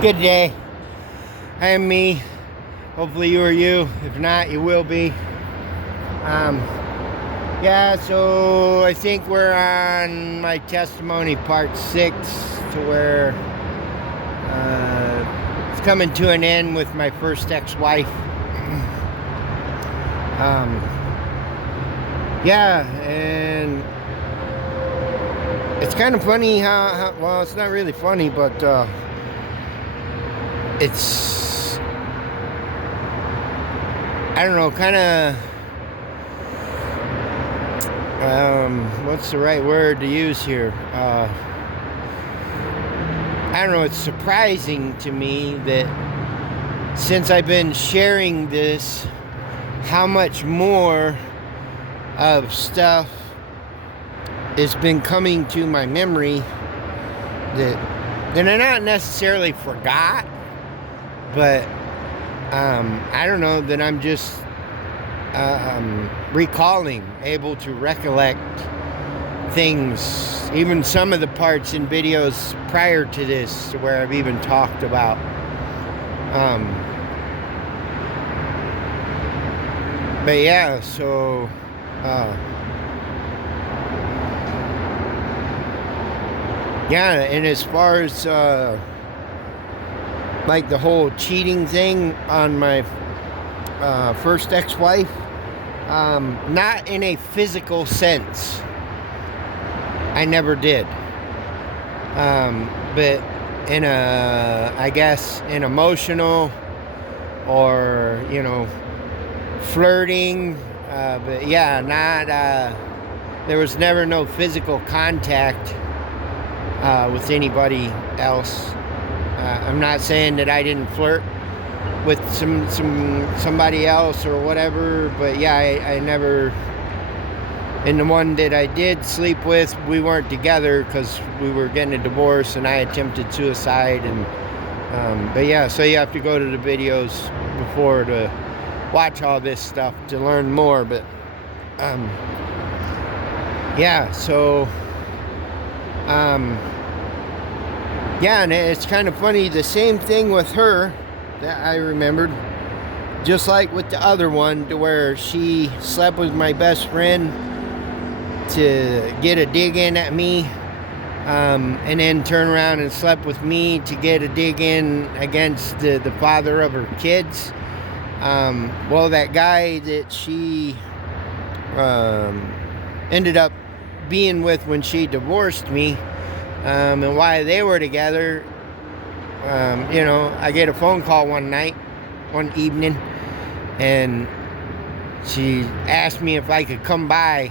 Good day. I am me. Hopefully you are you. If not, you will be. Yeah, so I think we're on my testimony part 6 to where it's coming to an end with my first ex-wife. Yeah, and it's kind of funny how well, it's not really funny, but it's, I don't know, kind of, what's the right word to use here? I don't know, it's surprising to me that since I've been sharing this, how much more of stuff has been coming to my memory that I not necessarily forgot, but I don't know, that I'm just recalling, able to recollect things, even some of the parts in videos prior to this where I've even talked about but yeah, so yeah, and as far as like the whole cheating thing on my first ex-wife, not in a physical sense, I never did, but in a, I guess, an emotional or, you know, flirting, but yeah, not there was never no physical contact with anybody else. I'm not saying that I didn't flirt with somebody else or whatever, but yeah, I never. And the one that I did sleep with, we weren't together because we were getting a divorce, and I attempted suicide. And but yeah, so you have to go to the videos before to watch all this stuff to learn more. But yeah, so yeah, and it's kind of funny, the same thing with her that I remembered, just like with the other one, to where she slept with my best friend to get a dig in at me, and then turn around and slept with me to get a dig in against the father of her kids. Well, that guy that she ended up being with when she divorced me, and why they were together, you know, I get a phone call one evening, and she asked me if I could come by,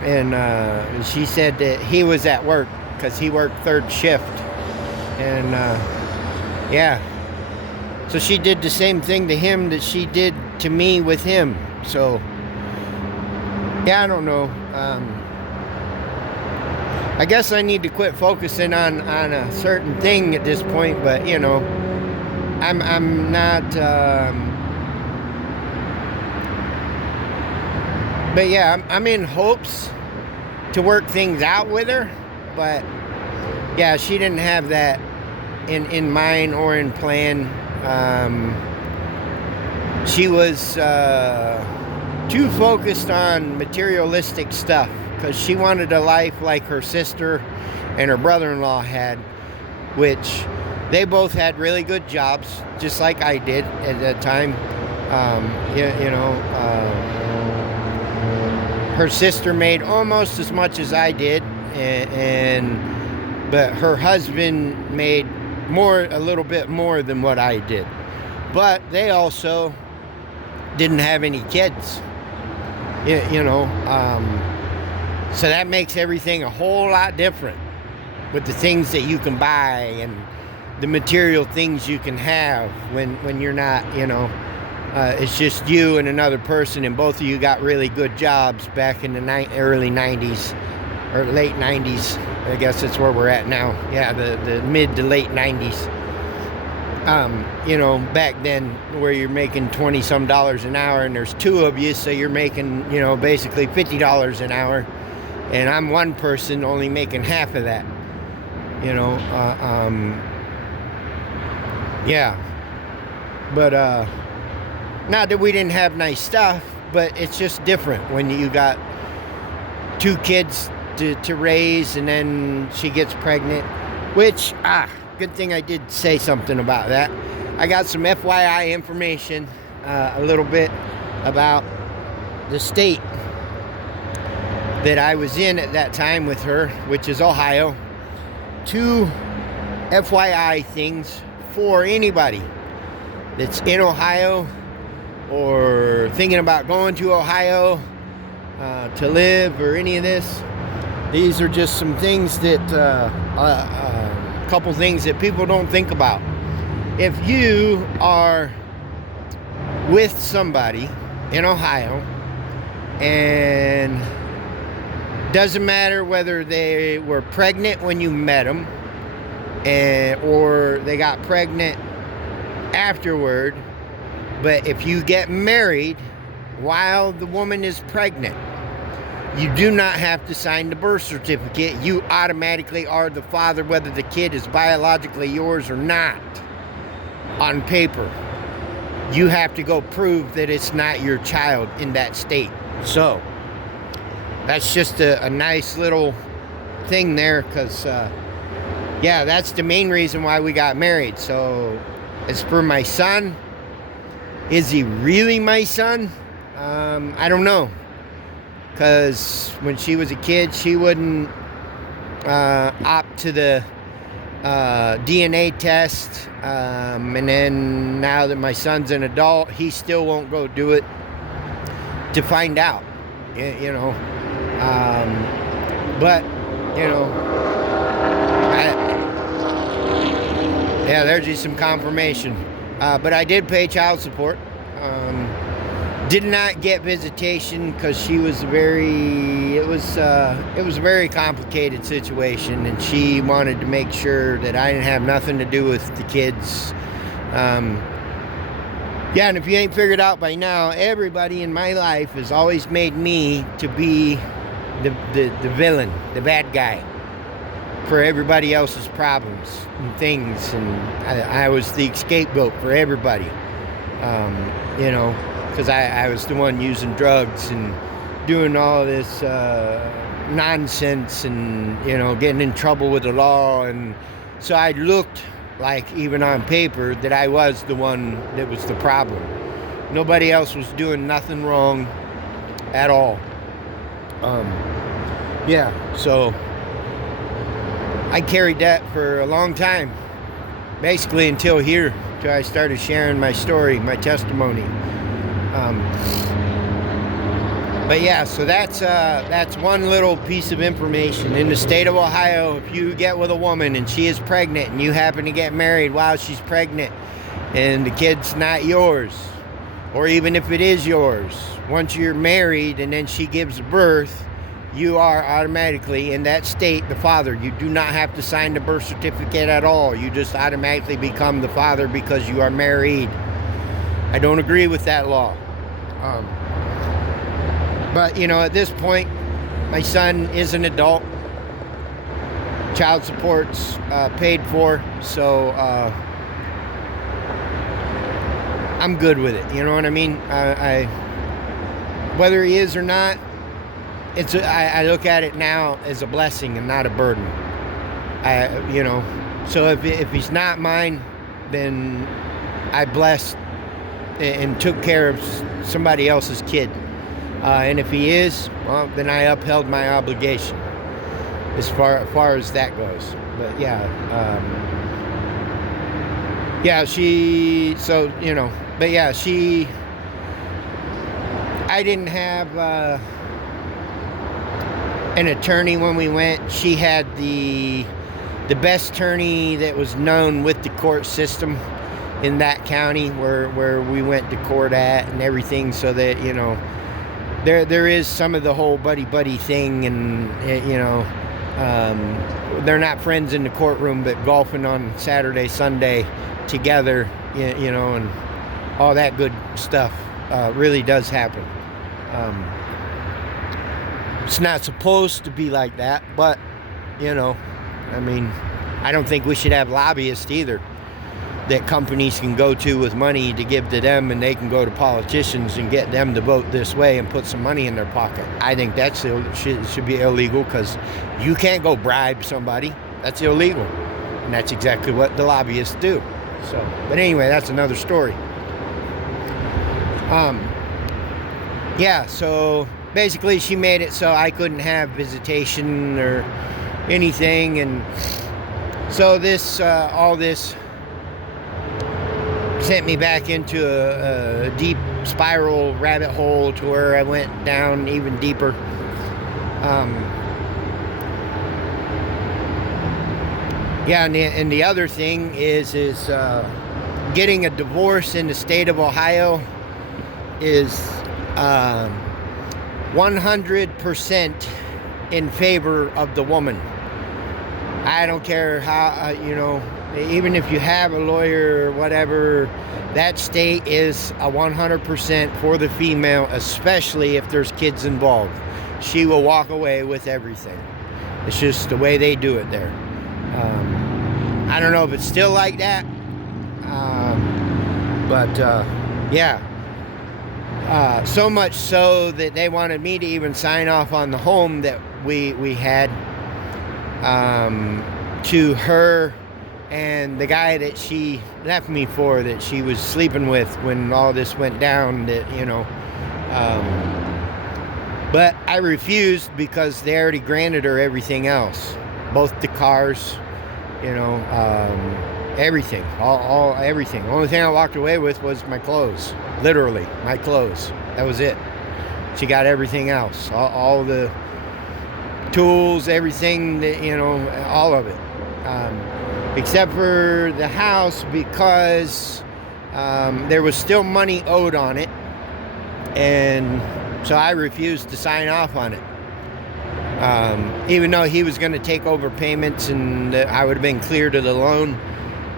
and she said that he was at work because he worked third shift, and yeah, so she did the same thing to him that she did to me with him. So yeah, I don't know. I guess I need to quit focusing on a certain thing at this point, but you know, I'm not. But yeah, I'm in hopes to work things out with her. But yeah, she didn't have that in mind or in plan. She was too focused on materialistic stuff, because she wanted a life like her sister and her brother-in-law had, which they both had really good jobs, just like I did at that time. You know, her sister made almost as much as I did, but her husband made a little bit more than what I did. But they also didn't have any kids, you know. So that makes everything a whole lot different with the things that you can buy and the material things you can have when you're not, you know, it's just you and another person, and both of you got really good jobs back in the early 90s or late 90s. I guess that's where we're at now. Yeah, the mid to late 90s. You know, back then where you're making $20-some an hour, and there's two of you, so you're making, you know, basically $50 an hour. And I'm one person only making half of that, you know. Yeah. But not that we didn't have nice stuff, but it's just different when you got 2 kids to raise, and then she gets pregnant, which, good thing I did say something about that. I got some FYI information, a little bit about the state that I was in at that time with her, which is Ohio. 2 FYI things for anybody that's in Ohio or thinking about going to Ohio to live or any of this. These are just some things that, a couple things that people don't think about. If you are with somebody in Ohio, and doesn't matter whether they were pregnant when you met them or they got pregnant afterward, but if you get married while the woman is pregnant, you do not have to sign the birth certificate. You automatically are the father, whether the kid is biologically yours or not. On paper, you have to go prove that it's not your child in that state. So that's just a nice little thing there, because yeah, that's the main reason why we got married. So as for my son, is he really my son? I don't know, because when she was a kid, she wouldn't opt to the DNA test, and then now that my son's an adult, he still won't go do it to find out, you know. But you know, yeah, there's just some confirmation. But I did pay child support. Did not get visitation because she was it was a very complicated situation, and she wanted to make sure that I didn't have nothing to do with the kids. Yeah, and if you ain't figured out by now, everybody in my life has always made me to be the villain, the bad guy for everybody else's problems and things, and I was the scapegoat for everybody. You know, because I was the one using drugs and doing all this nonsense, and, you know, getting in trouble with the law. And so I looked like, even on paper, that I was the one that was the problem. Nobody else was doing nothing wrong at all. Yeah, so I carried that for a long time, basically until here, till I started sharing my story, my testimony. But yeah, so that's one little piece of information. In the state of Ohio, if you get with a woman and she is pregnant and you happen to get married while she's pregnant and the kid's not yours, or even if it is yours, once you're married and then she gives birth, you are automatically in that state the father. You do not have to sign the birth certificate at all. You just automatically become the father because you are married. I don't agree with that law. But, you know, at this point, my son is an adult. Child support's paid for, so I'm good with it. You know what I mean? Whether he is or not, I look at it now as a blessing and not a burden. You know, so if he's not mine, then I blessed and took care of somebody else's kid. And if he is, well, then I upheld my obligation as far as that goes. But yeah, I didn't have an attorney when we went. She had the best attorney that was known with the court system in that county where we went to court at and everything, so that, you know, there is some of the whole buddy thing, and, you know, they're not friends in the courtroom, but golfing on Saturday, Sunday together, you know, and all that good stuff really does happen. It's not supposed to be like that, but, you know, I mean, I don't think we should have lobbyists either. that companies can go to with money to give to them, and they can go to politicians and get them to vote this way and put some money in their pocket. I think that should be illegal, because you can't go bribe somebody. That's illegal. And that's exactly what the lobbyists do. So, but anyway, that's another story. Yeah, so basically she made it so I couldn't have visitation or anything, and so this all this sent me back into a deep spiral rabbit hole, to where I went down even deeper. Yeah, and the other thing is getting a divorce in the state of Ohio is 100% in favor of the woman. I don't care how, even if you have a lawyer or whatever, that state is a 100% for the female, especially if there's kids involved. She will walk away with everything. It's just the way they do it there. I don't know if it's still like that, but yeah. So much so that they wanted me to even sign off on the home that we had, to her and the guy that she left me for, that she was sleeping with when all this went down, that, but I refused, because they already granted her everything else, both the cars, everything, all everything. The only thing I walked away with was my clothes, literally my clothes. That was it. She got everything else, all the tools, everything that, all of it, except for the house, because there was still money owed on it, and so I refused to sign off on it. Even though he was going to take over payments and I would have been cleared of the loan.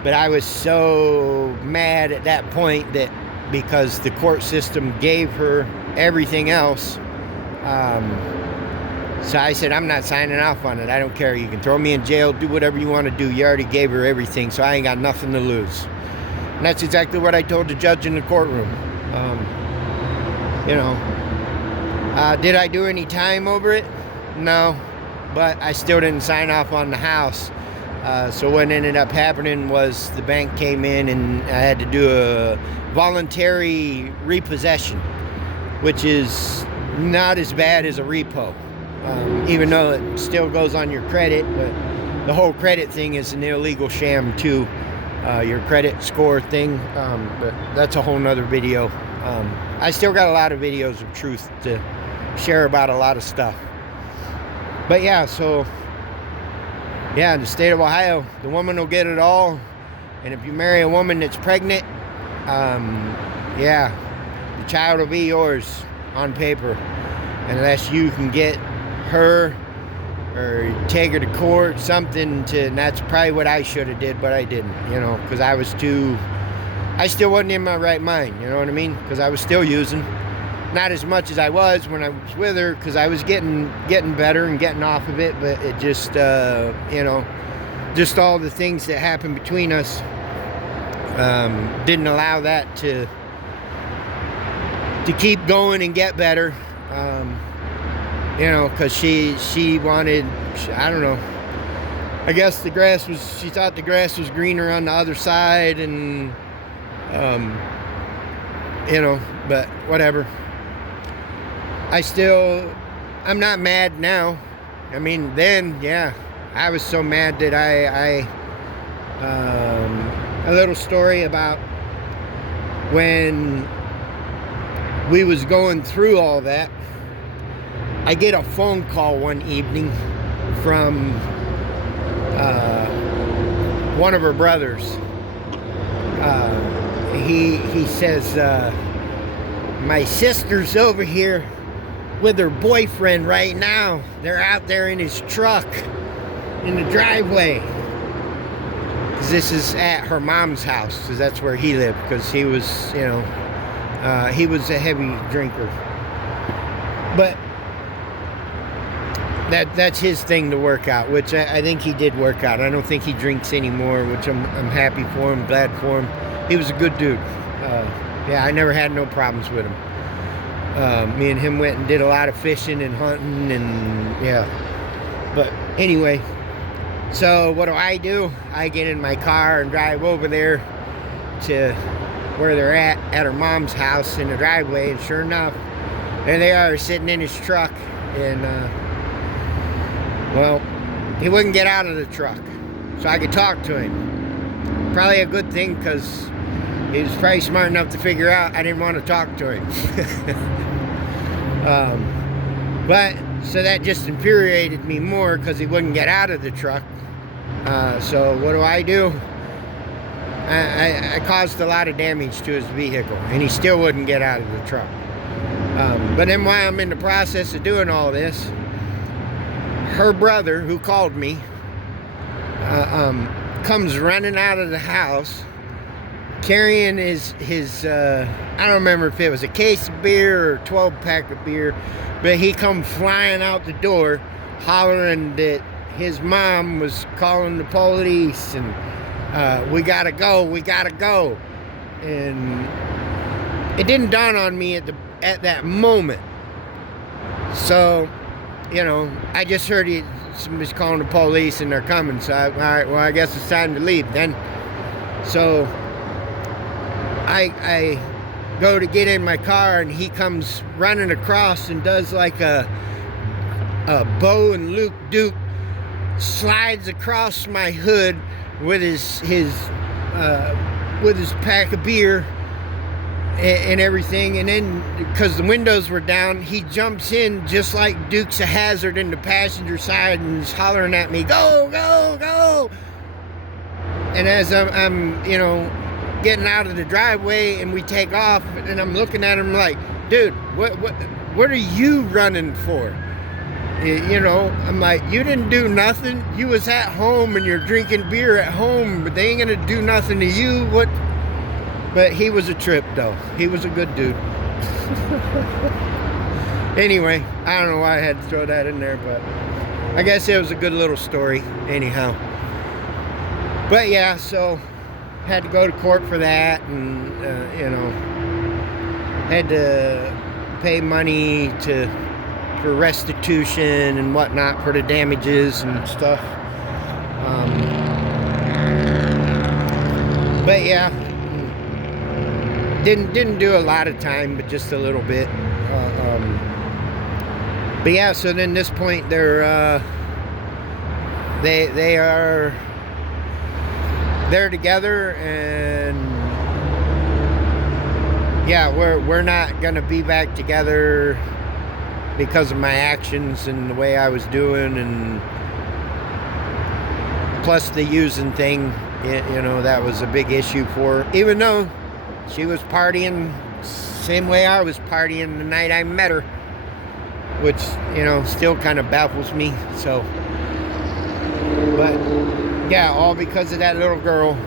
But I was so mad at that point, that because the court system gave her everything else, so I said, I'm not signing off on it. I don't care. You can throw me in jail, do whatever you want to do. You already gave her everything, so I ain't got nothing to lose. And that's exactly what I told the judge in the courtroom. Did I do any time over it? No, but I still didn't sign off on the house. So what ended up happening was the bank came in, and I had to do a voluntary repossession, which is not as bad as a repo, even though it still goes on your credit. But the whole credit thing is an illegal sham too, your credit score thing. But that's a whole nother video. I still got a lot of videos of truth to share about a lot of stuff. But yeah, so yeah, in the state of Ohio, the woman will get it all. And if you marry a woman that's pregnant, yeah, the child will be yours on paper, unless you can get her or take her to court, something to, and that's probably what I should have did, but I didn't, because I still wasn't in my right mind, you know what I mean? Because I was still using. Not as much as I was when I was with her, because I was getting better and getting off of it, but it just, just all the things that happened between us didn't allow that to keep going and get better, because she wanted, I don't know, I guess she thought the grass was greener on the other side, and, but whatever. I'm not mad now. I mean, then, yeah, I was so mad that a little story about when we was going through all that. I get a phone call one evening from one of her brothers. He says, my sister's over here with her boyfriend right now. They're out there in his truck in the driveway. Because this is at her mom's house, because that's where he lived, because he was, he was a heavy drinker. But that's his thing to work out, which I think he did work out. I don't think he drinks anymore, which I'm happy for him, glad for him. He was a good dude. Yeah, I never had no problems with him. Me and him went and did a lot of fishing and hunting, and yeah. But anyway, so what do? I get in my car and drive over there to where they're at her mom's house in the driveway, and sure enough, there they are sitting in his truck, and well, he wouldn't get out of the truck, so I could talk to him. Probably a good thing, because he was probably smart enough to figure out I didn't want to talk to him. But so that just infuriated me more, because he wouldn't get out of the truck. So what do? I caused a lot of damage to his vehicle, and he still wouldn't get out of the truck. But then while I'm in the process of doing all this, her brother, who called me, comes running out of the house carrying his I don't remember if it was a case of beer or 12-pack of beer, but he come flying out the door hollering that his mom was calling the police, and we gotta go. And it didn't dawn on me at that moment. So, you know, I just heard somebody's calling the police and they're coming. So, all right, well, I guess it's time to leave then. So I go to get in my car, and he comes running across and does like a Bo and Luke Duke, slides across my hood with his pack of beer and everything, and then because the windows were down, he jumps in just like Dukes of Hazzard in the passenger side, and he's hollering at me, go, go, go. And as I'm you know, getting out of the driveway and we take off, and I'm looking at him like, dude, what are you running for? You know, I'm like, you didn't do nothing. You was at home and you're drinking beer at home, but they ain't gonna do nothing to you. What? But he was a trip, though. He was a good dude. Anyway, I don't know why I had to throw that in there, but I guess it was a good little story anyhow. But yeah, so had to go to court for that, and you know, had to pay money for restitution and whatnot for the damages and stuff. But yeah, didn't do a lot of time, but just a little bit. But yeah, so then this point they are together, and yeah, we're not gonna be back together because of my actions and the way I was doing, and plus the using thing, you know, that was a big issue for her, even though she was partying same way I was partying the night I met her, which, you know, still kind of baffles me. So, but yeah, all because of that little girl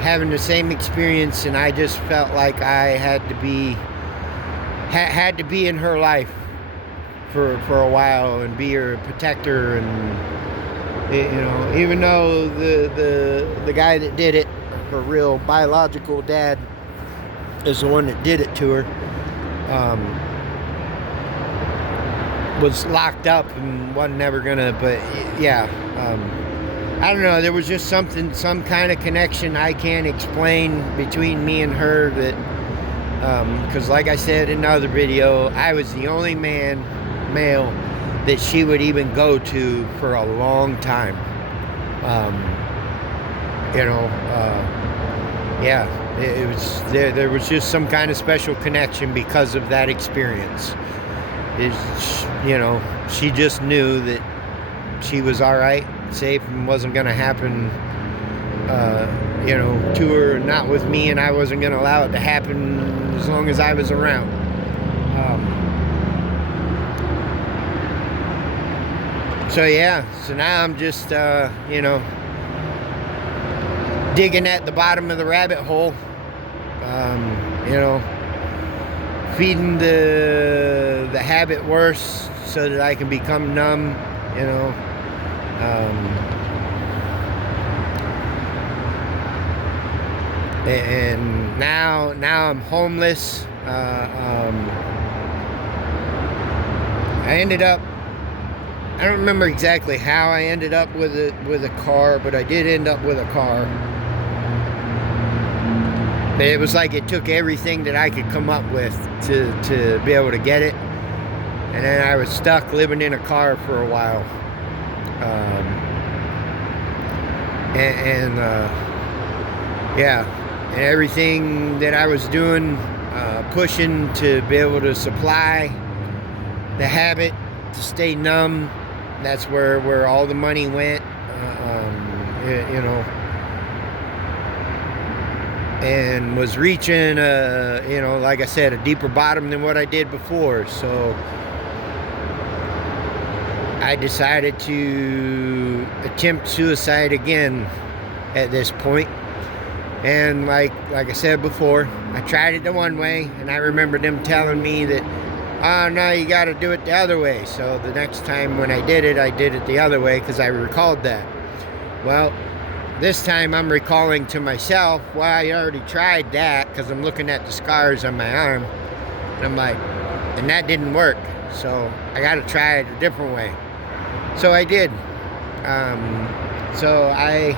having the same experience, and I just felt like I had to be in her life for a while and be her protector. And you know, even though the guy that did it, her real biological dad, is the one that did it to her, was locked up and wasn't never gonna, but yeah, I don't know, there was just some kind of connection I can't explain between me and her, that because like I said in another video, I was the only male that she would even go to for a long time. You know, yeah, it was there was just some kind of special connection because of that experience. You know, she just knew that she was all right, safe, and wasn't going to happen, you know, to her, not with me, and I wasn't going to allow it to happen as long as I was around. So yeah, so now I'm just, you know, digging at the bottom of the rabbit hole, you know, feeding the habit worse so that I can become numb, you know. And now I'm homeless. I don't remember exactly how I ended up with a car, but I did end up with a car. But it was like it took everything that I could come up with to be able to get it. And then I was stuck living in a car for a while. Yeah, and everything that I was doing, pushing to be able to supply the habit to stay numb, that's where all the money went, you know, and was reaching, you know, like I said, a deeper bottom than what I did before. So I decided to attempt suicide again at this point. And like I said before, I tried it the one way, and I remember them telling me that, oh, no, you got to do it the other way. So the next time when I did it the other way because I recalled that. Well, this time I'm recalling to myself, well, I already tried that because I'm looking at the scars on my arm. And I'm like, and that didn't work. So I got to try it a different way. So I did. So I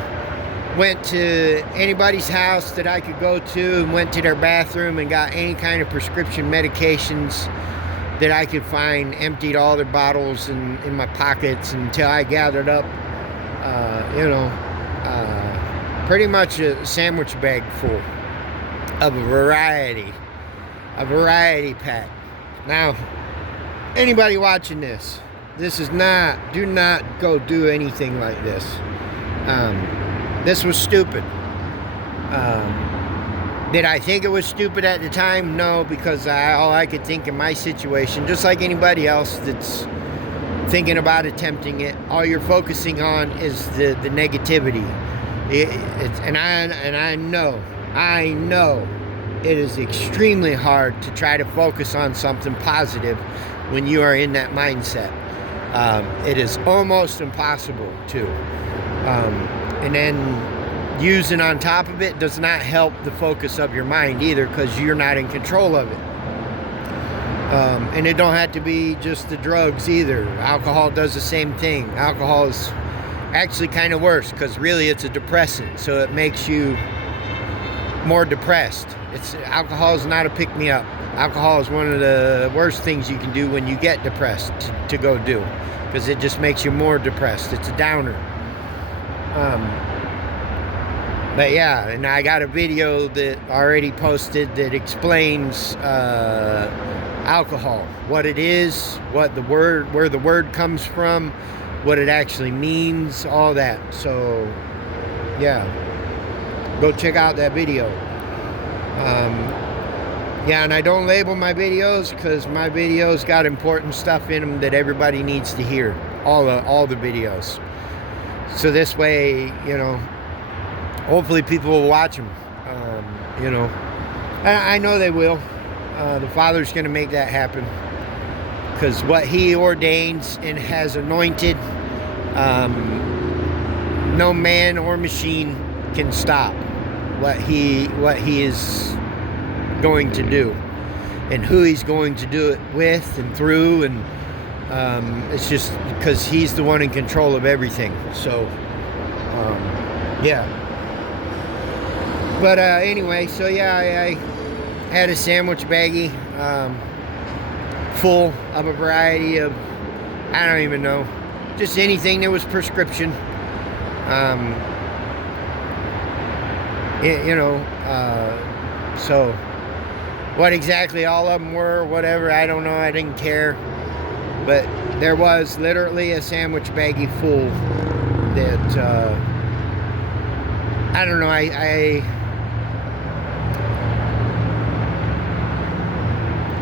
went to anybody's house that I could go to and went to their bathroom and got any kind of prescription medications that I could find, emptied all their bottles in my pockets until I gathered up, you know, pretty much a sandwich bag full of a variety pack. Now, anybody watching this is not, do not go do anything like this. This was stupid. Did I think it was stupid at the time? No, because all I could think in my situation, just like anybody else that's thinking about attempting it, all you're focusing on is the negativity. And I know it is extremely hard to try to focus on something positive when you are in that mindset. It is almost impossible to. And then using on top of it does not help the focus of your mind either, because you're not in control of it. And it don't have to be just the drugs either. Alcohol does the same thing. Alcohol is actually kind of worse because really it's a depressant, so it makes you more depressed. Alcohol is not a pick-me-up. Alcohol is one of the worst things you can do when you get depressed to go do, because it just makes you more depressed. It's a downer. But yeah, and I got a video that already posted that explains alcohol, what it is, where the word comes from, what it actually means, all that. So yeah, go check out that video. Yeah, and I don't label my videos because my videos got important stuff in them that everybody needs to hear, all the videos. So this way, you know, hopefully people will watch them, you know. I know they will. The Father's going to make that happen, because what He ordains and has anointed, no man or machine can stop what he is going to do, and who He's going to do it with and through, and it's just because He's the one in control of everything. So yeah. But anyway, so yeah, I had a sandwich baggie full of a variety of, I don't even know, just anything that was prescription. You know, so what exactly all of them were, whatever, I don't know, I didn't care. But there was literally a sandwich baggie full that, I don't know,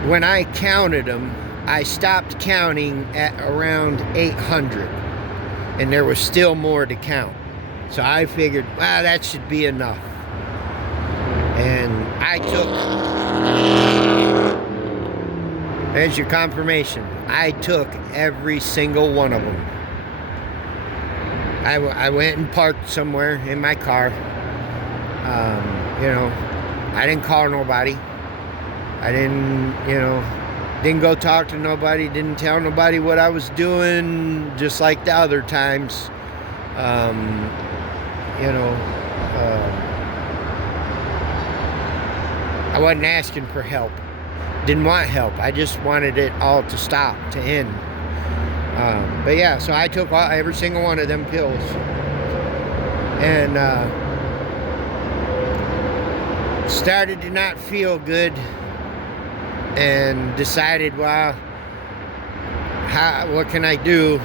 when I counted them, I stopped counting at around 800, and there was still more to count. So I figured, well, that should be enough. And I There's your confirmation. I took every single one of them. I went and parked somewhere in my car. You know, I didn't call nobody. I didn't, didn't go talk to nobody. Didn't tell nobody what I was doing, just like the other times. I wasn't asking for help. Didn't want help. I just wanted it all to stop, to end. But yeah, so I took every single one of them pills. And started to not feel good. And decided, well, what can I do?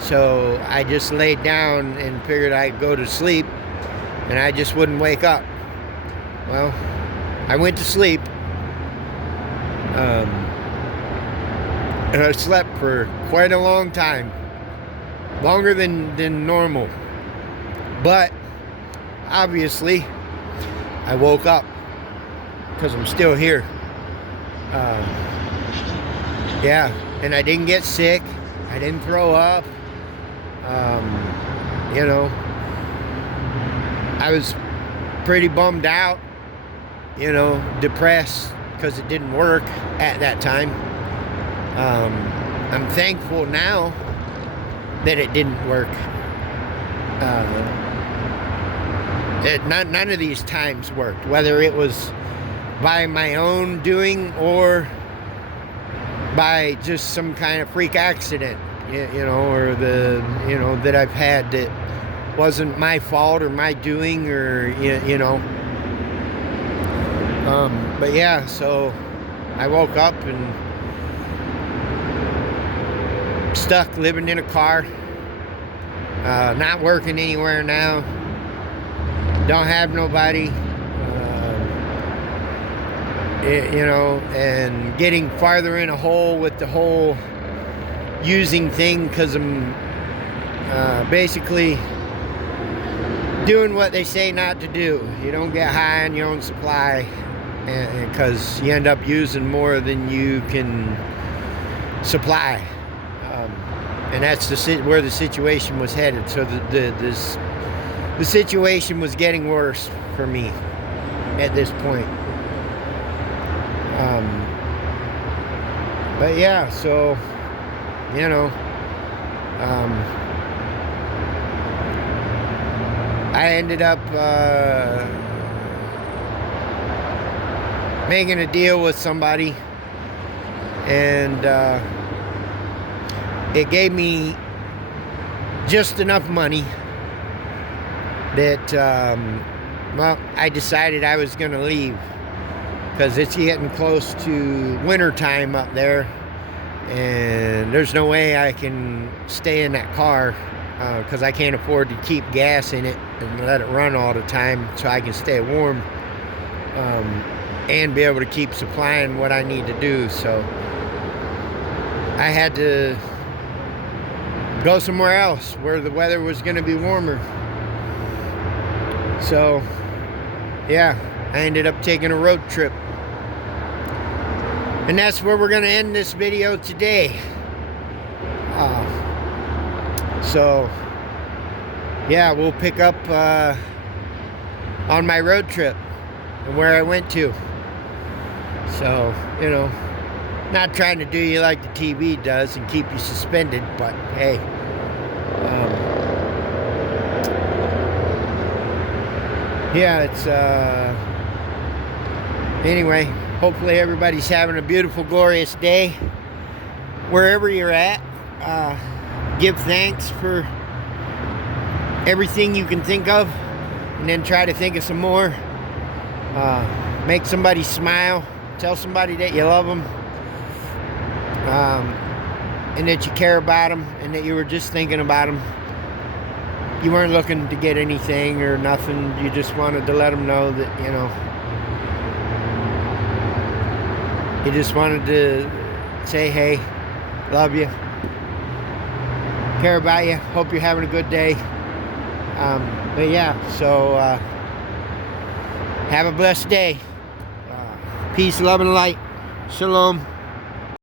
So I just laid down and figured I'd go to sleep. And I just wouldn't wake up. Well, I went to sleep. And I slept for quite a long time. Longer than normal. But obviously, I woke up because I'm still here. Yeah, and I didn't get sick. I didn't throw up. I was pretty bummed out, depressed because it didn't work at that time. I'm thankful now that it didn't work. None of these times worked, whether it was by my own doing or by just some kind of freak accident, or that I've had that wasn't my fault or my doing, or but yeah, so I woke up and stuck living in a car, not working anywhere now, don't have nobody, and getting farther in a hole with the whole using thing, because I'm basically doing what they say not to do. You don't get high on your own supply, because you end up using more than you can supply. And that's where the situation was headed. So the situation was getting worse for me at this point. But yeah, so I ended up making a deal with somebody, and it gave me just enough money that, I decided I was going to leave, because it's getting close to winter time up there, and there's no way I can stay in that car, because I can't afford to keep gas in it and let it run all the time so I can stay warm, and be able to keep supplying what I need to do. So I had to go somewhere else where the weather was going to be warmer. So yeah, I ended up taking a road trip, and that's where we're going to end this video today. So yeah, we'll pick up on my road trip and where I went to. So, not trying to do you like the TV does and keep you suspended, but hey, yeah, it's anyway, hopefully everybody's having a beautiful, glorious day wherever you're at. Give thanks for everything you can think of, and then try to think of some more. Make somebody smile. Tell somebody that you love them, and that you care about them, and that you were just thinking about them. You weren't looking to get anything or nothing. You just wanted to let them know that, you just wanted to say, hey, love you, care about you, hope you're having a good day. But yeah, so have a blessed day. Peace, love, and light. Shalom.